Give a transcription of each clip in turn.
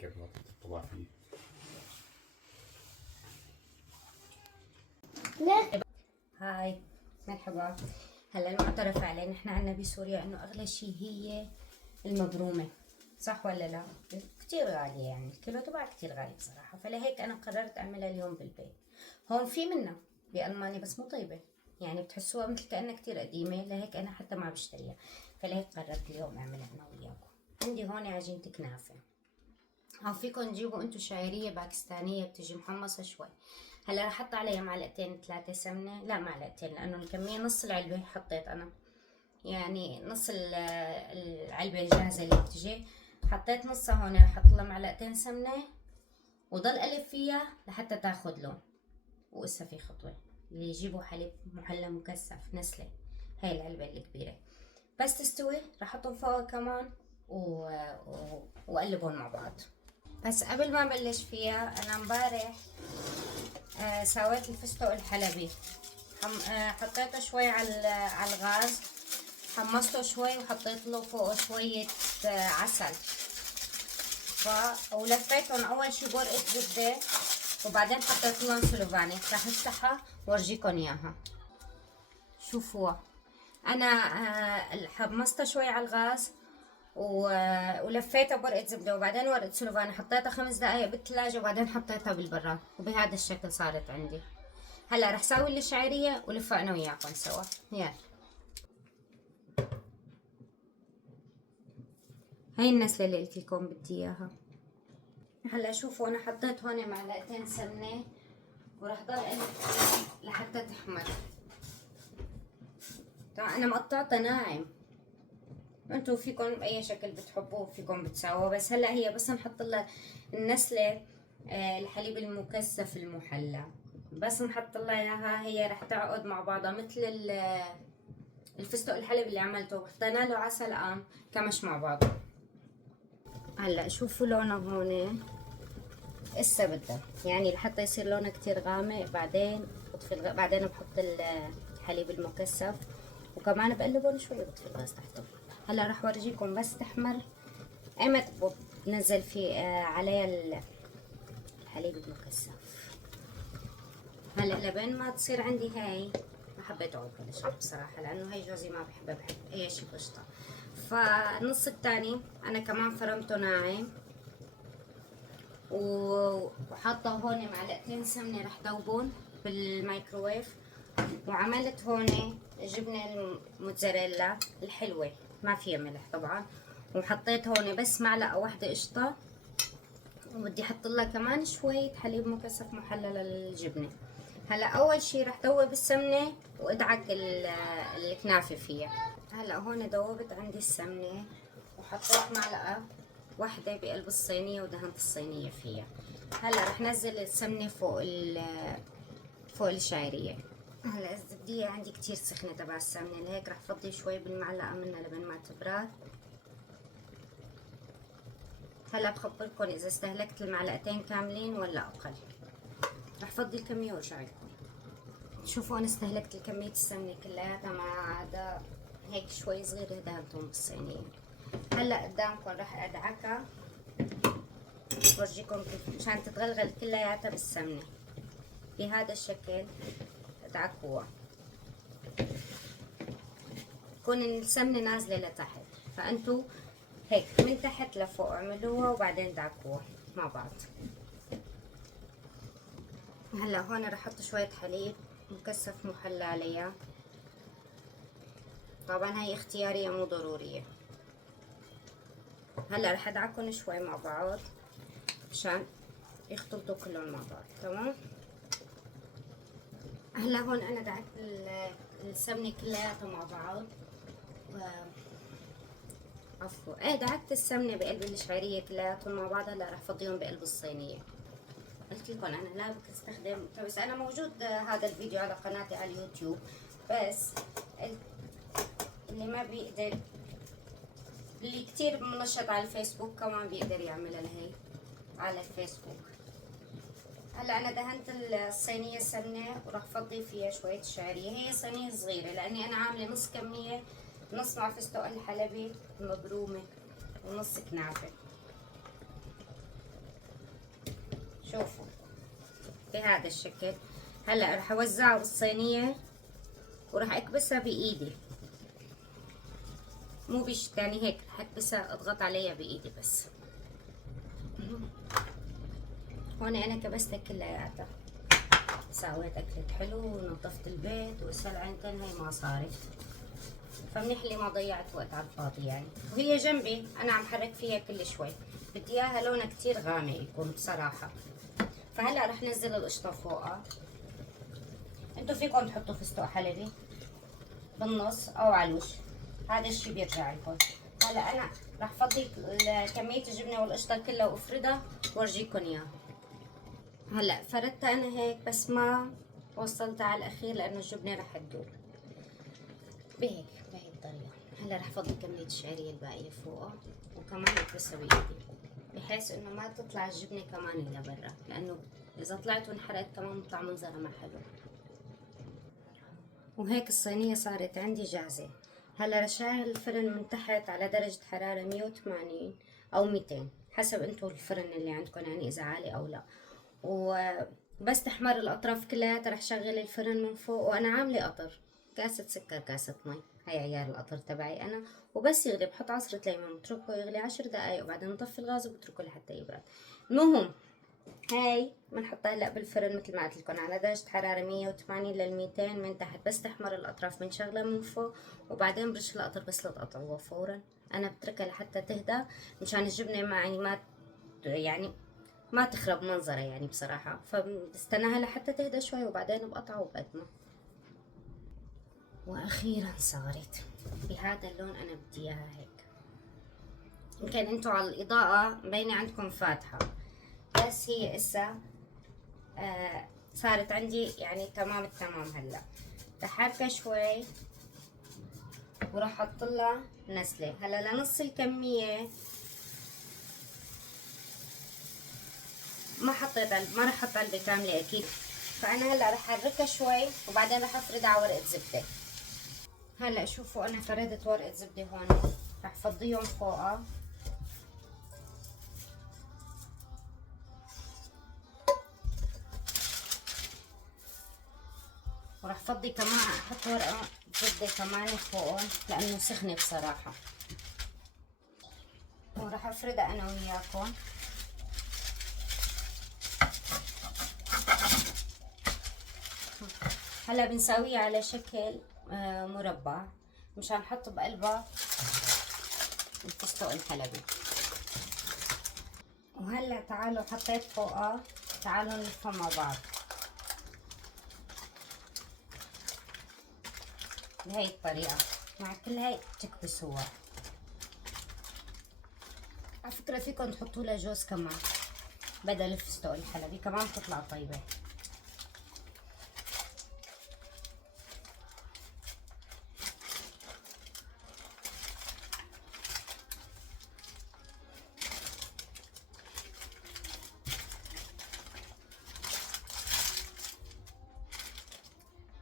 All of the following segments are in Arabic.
كيف تطلع فيه. لا هاي مرحبا. هلا المعترف عليه نحن عنا بسوريا انه اغلى شيء هي المبرومة، صح ولا لا؟ كتير غالية، يعني الكيلو تبعها كتير غالي بصراحة، فلهيك انا قررت اعملها اليوم بالبيت. هون في منها بألمانيا بس مو طيبة، يعني بتحسوها مثل كأنها كتير قديمة، لهيك انا حتى ما بشتريها، فلهيك قررت اليوم اعملها انا وياكم. عندي هون عجينة كنافة، او فيكم تجيبوا انتو شعيرية باكستانية بتجي محمصة شوي. هلا رح احط عليها معلقتين 3 سمنة، لا معلقتين لانه الكمية نص العلبة حطيت انا، يعني نص العلبة الجاهزة اللي بتجي حطيت نصها هون، رح احط لها معلقتين سمنة وضل قلب فيها لحتى تاخد لون. وإسا في خطوة اللي يجيبوا حليب محلى مكثف نسلة، هاي العلبة الكبيرة، بس تستوي رح احطهم فوق كمان وقلبهم مع بعض. بس قبل ما بلش فيها انا امبارح سويت الفستق الحلبي، حطيته شوي على الغاز، حمصته شوي وحطيت له فوقه شوية عسل، ولفيتهم اول شي برقة زبدة وبعدين حطيت لهم سلوفاني. رح افتحها وارجيكم اياها. شوفوها، انا حمصتها شوي على الغاز ولفيتها بورقة زبدة وبعدين ورقة سلوفان، حطيتها 5 دقايق بالثلاجة وبعدين حطيتها بالبراد، وبهذا الشكل صارت عندي. هلا رح سوي الشعيرية ولفها انا وياكم سوا. يلا هاي النسلة اللي قلت لكم بدي اياها. هلا شوفوا انا حطيت هون معلقتين سمنة ورح ضل اقلب لحتى تحمر. طبعا انا مقطعتها ناعم، انتو فيكم باي شكل بتحبوه فيكم بتساووا، بس هلا هي بس نحط لها النسله الحليب المكثف المحلى، بس نحط لها اياها هي رح تعقد مع بعضها مثل الفستق الحلبي اللي عملته، حطينا له عسل قام كمش مع بعض. هلا شوفوا لونه هون اسا بدها يعني لحتى يصير لونه كتير غامق، بعدين بعدين بحط الحليب المكثف وكمان بقلبهم شوي بطفي الغاز تحته. هلا رح ورجيكم بس تحمر ايمت بنزل في عليها الحليب المكثف. هلا لبين ما تصير عندي هاي، ما حبيت اقعد ولا شيء بصراحه لانه هاي جوزي ما بحبها، بحب اي شيء قشطه. فالنص الثاني انا كمان فرمته ناعم وحاطه هون معلقتين سمنه رح ذوبون بالميكروويف، وعملت هون جبنه الموتزاريلا الحلوه ما فيها ملح طبعا، وحطيت هون بس معلقه واحده قشطه، وبدي احط لها كمان شويه حليب مكثف محلى للجبنه. هلا اول شي رح دوب السمنه وادعك الكنافه فيها. هلا هون دوبت عندي السمنه وحطيت معلقه واحده بقلب الصينيه ودهنت الصينيه فيها. هلا رح نزل السمنه فوق الشعيريه. هلا الزبديه عندي كتير سخنه تبع السمنه، لهيك رح فضي شوي بالمعلقه منها لبين ما تبرد. هلا بخبركم اذا استهلكت المعلقتين كاملين ولا اقل، رح فضي الكميه وارجع لكم. شوفوا انا استهلكت الكميه السمنه كلياتها مع هذا هيك شوي صغير دهنتهم بالصينيه. هلا قدامكم رح ادعكها ورجيكم كيف مشان تتغلغل كلياتها بالسمنه بهذا الشكل. ادعكوها تكون السمنه نازله لتحت، فانتو هيك من تحت لفوق اعملوها وبعدين دعكوها مع بعض. هلا هون رح احط شوية حليب مكثف محلى عليها، طبعا هي اختيارية مو ضرورية. هلا رح ادعكهم شوي مع بعض مشان يختلطوا كلهم مع بعض. تمام. هلا هون انا دعكت السمنة كلياتها مع بعض، عفوا دعكت السمنة بقلب الشعيرية كلياتهم مع بعض. هلا رح فضيهم بقلب الصينية. قلت لكم انا لا بستخدم، بس انا موجود هذا الفيديو على قناتي على اليوتيوب، بس اللي ما بيقدر، اللي كتير منشط على الفيسبوك كمان بيقدر يعملها هي على الفيسبوك. هلا انا دهنت الصينية سمنة وراح فضي فيها شوية شعرية، هي صينية صغيرة لاني انا عاملة نص كمية، نص مع فستق الحلبي مبرومة ونص كنافة. شوفوا بهذا الشكل. هلا راح اوزعه بالصينية وراح اكبسها بايدي، مو يعني هيك راح اكبسها، اضغط عليها بايدي بس. هون انا كبستها كلياتها، سويت اكلة حلو ونظفت البيت واسهل عندكن هي ما صارت، فمنيح لي ما ضيعت وقت على الفاضي يعني. وهي جنبي انا عم حرك فيها كل شوي، بدي اياها لونها كتير غامق يكون بصراحة. فهلا رح نزل القشطة فوقها. انتو فيكم تحطوا فستق حلبي بالنص او على الوش، هذا الشي بيرجع لكم. هلا انا رح فضي كمية الجبنة والقشطة كلها وافردها وارجيكم اياها. هلا فردتها انا هيك بس ما وصلتها على الاخير لانه الجبنة رح تدوب بهي الطريقة. هلا رح فضي كمية الشعرية الباقية فوقها وكمان اكبسها بايدي بحيث انه ما تطلع الجبنة كمان اللي برا، لانه اذا طلعت وانحرقت كمان بيطلع منظرها ما حلو. وهيك الصينية صارت عندي جاهزة. هلا رشاها الفرن من تحت على درجة حرارة 180 او 200 حسب انتو الفرن اللي عندكم، يعني اذا عالي او لا. وبس تحمر الاطراف كلياتها رح شغل الفرن من فوق، وانا عاملة قطر كاسة سكر كاسة مي، هاي عيار القطر تبعي انا. وبس يغلي بحط عصرة ليمون بتركه يغلي 10 دقايق وبعدين نطفي الغاز وبتركه لحتى يبرد. المهم هاي بنحطها هلا بالفرن مثل ما قلت لكم على درجة حرارة 180 لل 200 من تحت، بس تحمر الاطراف بنشغلها من فوق وبعدين برش القطر بس لا تقطعوها فورا. انا بتركها لحتى تهدى مشان الجبنة معي ما يعني ما تخرب منظرها يعني بصراحة، فبستناها لحتى تهدى شوي وبعدين بقطعها وبقدمها. واخيرا صارت بهذا اللون، انا بدي اياها هيك. يمكن انتو على الاضاءة مبينة عندكم فاتحة، بس هي اسا صارت عندي يعني تمام التمام. هلا رح ابكى شوي وراح احط لها نسله. هلا لنص الكميه ما رح احط علبه كامله اكيد، فانا هلا رح احركها شوي وبعدين رح افردها على ورقه زبده. هلا شوفوا انا فردت ورقه زبده هون، رح فضيهم فوقها وراح فضي كمان احط ورقه زبده كمان فوقهم لانه سخنه بصراحه. وراح افردها انا وياكم. هلا بنساويها على شكل مربع مشان نحط بقلبها الفستق الحلبي. وهلا تعالوا حطيت فوقها، تعالوا نلفها مع بعض بهي الطريقة. مع كل هاي تكبسوها. على فكرة فيكم تحطوا لها جوز كمان بدل الفستق الحلبي، كمان بتطلع طيبة.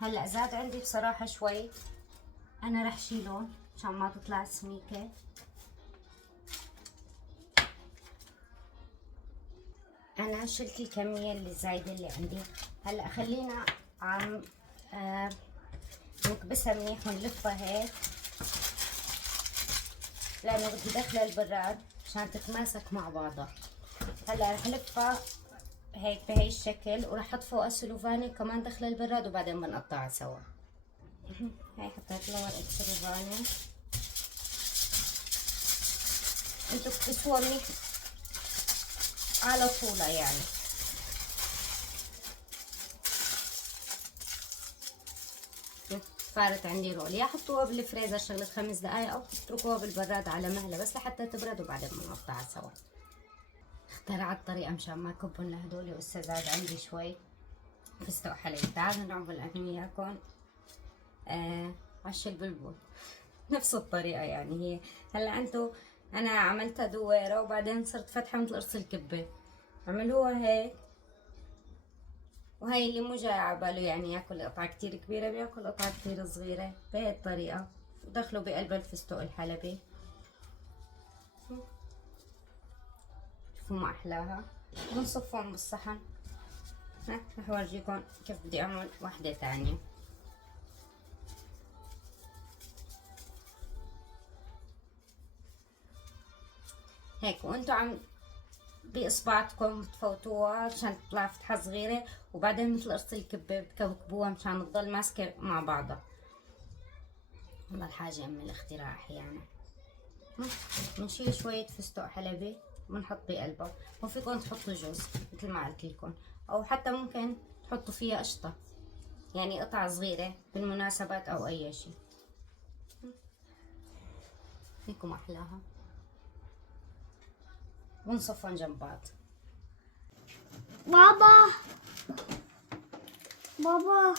هلا زاد عندي بصراحة شوي، انا رح شيله عشان ما تطلع سميكة. انا شلت الكمية اللي زايدة اللي عندي. هلا خلينا عم نكبسها منيح ونلفها هيك لانه بدي ادخلها البراد عشان تتماسك مع بعضها. هلا رح لفها هيك بهي الشكل وراح احط فوقها سلوفاني كمان داخله البراد وبعدين بنقطعها سوا. هاي حطيت لها ورقة سلوفاني. انتو بتكبسوها منيح على طولها يعني. صارت عندي رول، يا حطوها بالفريزر شغلة 5 دقايق او اتركوها بالبراد على مهلة بس لحتى تبرد وبعدين بنقطعها سوا. اخترعت طريقة مشان ما كبن لهدول، وهسه زاد عندي شوي فستق حليب. تعالوا نعمل انا وياكم عش البلبل نفس الطريقة يعني. هي هلا انتو انا عملتها دويرة وبعدين صرت فتحة مثل قرص الكبة، عملوها هيك. وهي اللي مو جاي عباله يعني ياكل قطعة كتير كبيرة بياكل قطعة كتير صغيرة بهي الطريقة، ودخلوا بقلب الفستق الحلبي. شوفوا ما احلاها. ونصفهم بالصحن. رح اورجيكم كيف بدي اعمل واحدة تانية. هيك وانتو عم باصبعتكم تفوتوها عشان تطلع فتحة صغيرة، وبعدين مثل قرص الكبة بتكوكبوها مشان تضل ماسكة مع بعضها. والله الحاجة ام الاختراع احيانا. بنشيل شوية فستق حلبي بنحط بقلبها، وفيكم تحطوا جوز مثل ما قلت لكم، او حتى ممكن تحطوا فيها قشطة، يعني قطعة صغيرة بالمناسبات او اي شيء. هيكم احلاها. ونصفن جنب بعض. بابا بابا